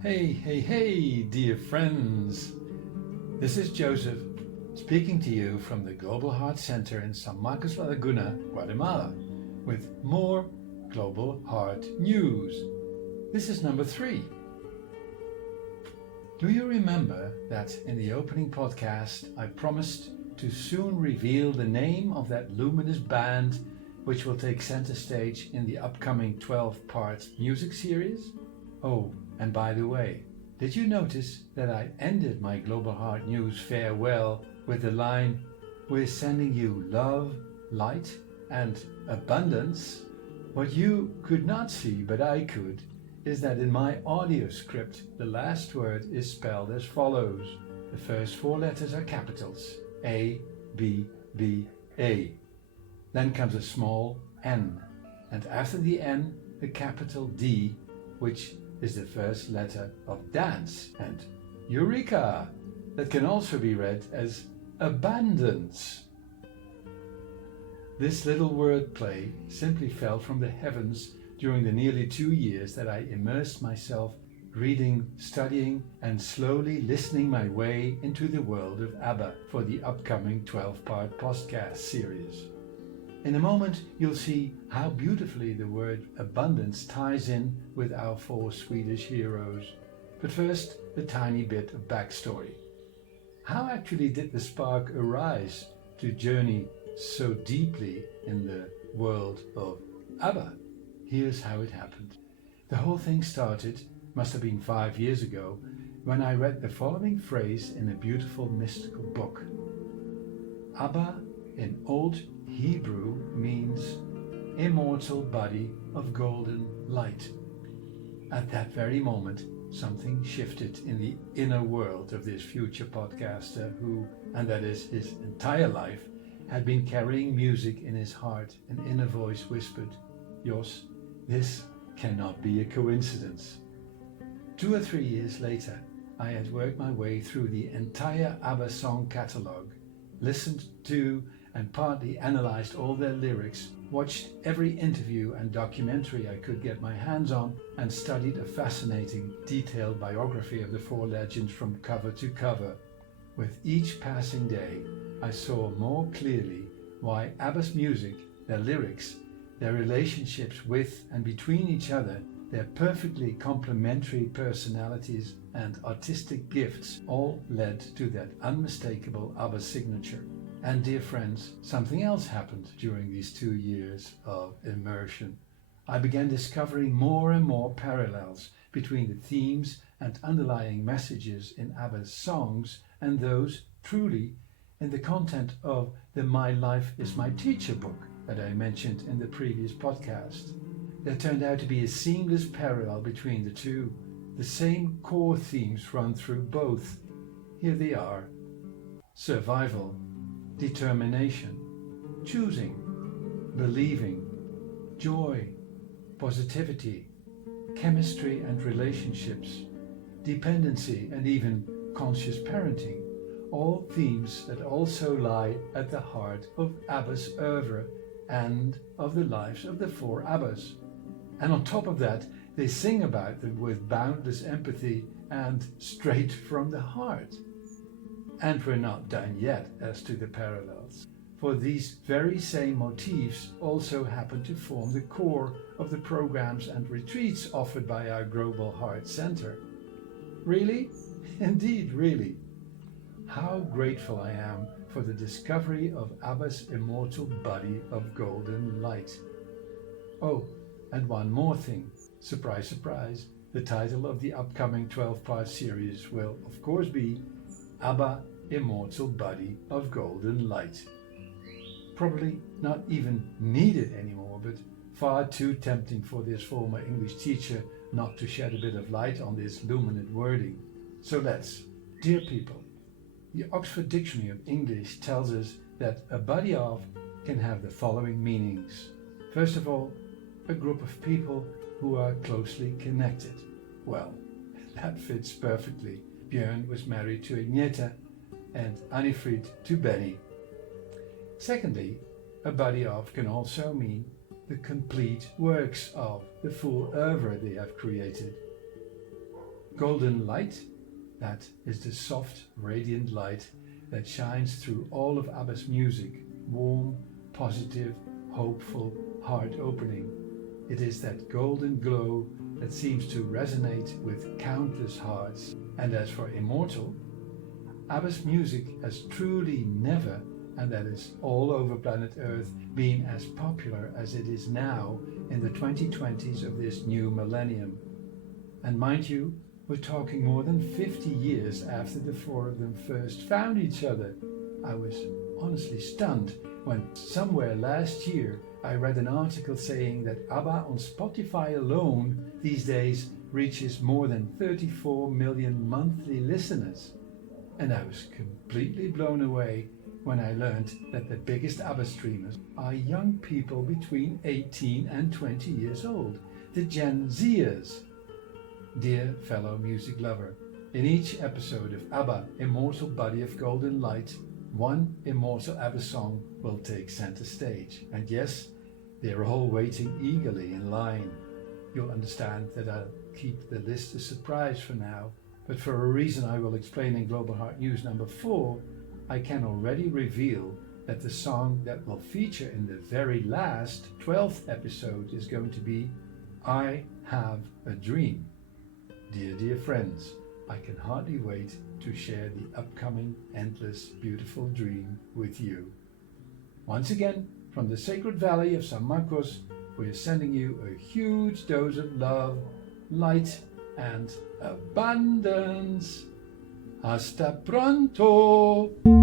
Hey, dear friends. This is Joseph speaking to you from the Global Heart Center in San Marcos La Laguna, Guatemala, with more Global Heart News. This is number 3. Do you remember that in the opening podcast I promised to soon reveal the name of that luminous band which will take center stage in the upcoming 12-part music series? Oh, and by the way, did you notice that I ended my Global Heart News farewell with the line, "We're sending you love, light and abundance"? What you could not see, but I could, is that in my audio script the last word is spelled as follows. The first 4 letters are capitals, A, B, B, A. Then comes a small N, and after the N, a capital D, which is the first letter of dance, and Eureka! That can also be read as abundance. This little wordplay simply fell from the heavens during the nearly 2 years that I immersed myself reading, studying and slowly listening my way into the world of ABBA for the upcoming 12-part podcast series. In a moment you'll see how beautifully the word abundance ties in with our 4 Swedish heroes. But first, a tiny bit of backstory. How actually did the spark arise to journey so deeply in the world of ABBA? Here's how it happened. The whole thing started, must have been 5 years ago, when I read the following phrase in a beautiful mystical book. ABBA in Old Hebrew means immortal body of golden light. At that very moment, something shifted in the inner world of this future podcaster who, and that is his entire life, had been carrying music in his heart. An inner voice whispered, "Jos, this cannot be a coincidence." 2 or 3 years later, I had worked my way through the entire ABBA song catalogue, listened to and partly analyzed all their lyrics, watched every interview and documentary I could get my hands on, and studied a fascinating, detailed biography of the 4 legends from cover to cover. With each passing day, I saw more clearly why ABBA's music, their lyrics, their relationships with and between each other, their perfectly complementary personalities and artistic gifts all led to that unmistakable ABBA signature. And dear friends, something else happened during these 2 years of immersion. I began discovering more and more parallels between the themes and underlying messages in ABBA's songs and those, truly, in the content of the My Life is My Teacher book that I mentioned in the previous podcast. There turned out to be a seamless parallel between the two. The same core themes run through both. Here they are: survival, determination, choosing, believing, joy, positivity, chemistry and relationships, dependency and even conscious parenting, all themes that also lie at the heart of ABBA's oeuvre and of the lives of the 4 ABBAs. And on top of that, they sing about them with boundless empathy and straight from the heart. And we're not done yet as to the parallels, for these very same motifs also happen to form the core of the programs and retreats offered by our Global Heart Center. Really? Indeed, really. How grateful I am for the discovery of ABBA's immortal body of golden light. Oh, and one more thing. Surprise, surprise. The title of the upcoming 12-part series will, of course, be ABBA Immortal Body of Golden Light. Probably not even needed anymore, but far too tempting for this former English teacher not to shed a bit of light on this luminant wording. So let's. Dear people, the Oxford Dictionary of English tells us that a body of can have the following meanings. First of all, a group of people who are closely connected. Well, that fits perfectly. Björn was married to Agneta and Annifrid to Benny. Secondly, a body of can also mean the complete works of, the full oeuvre they have created. Golden light, that is the soft, radiant light that shines through all of ABBA's music, warm, positive, hopeful, heart-opening. It is that golden glow that seems to resonate with countless hearts. And as for immortal, ABBA's music has truly never, and that is all over planet Earth, been as popular as it is now in the 2020s of this new millennium. And mind you, we're talking more than 50 years after the four of them first found each other. I was honestly stunned when somewhere last year I read an article saying that ABBA on Spotify alone these days reaches more than 34 million monthly listeners. And I was completely blown away when I learned that the biggest ABBA streamers are young people between 18 and 20 years old, the Gen Zers. Dear fellow music lover, in each episode of ABBA Immortal Body of Golden Light, one immortal ABBA song will take center stage. And yes, they're all waiting eagerly in line. You'll understand that I'll keep the list a surprise for now, but for a reason I will explain in Global Heart News number 4, I can already reveal that the song that will feature in the very last 12th episode is going to be I Have a Dream. Dear friends, I can hardly wait to share the upcoming endless beautiful dream with you. Once again, from the sacred valley of San Marcos, we are sending you a huge dose of love, light and abundance. Hasta pronto!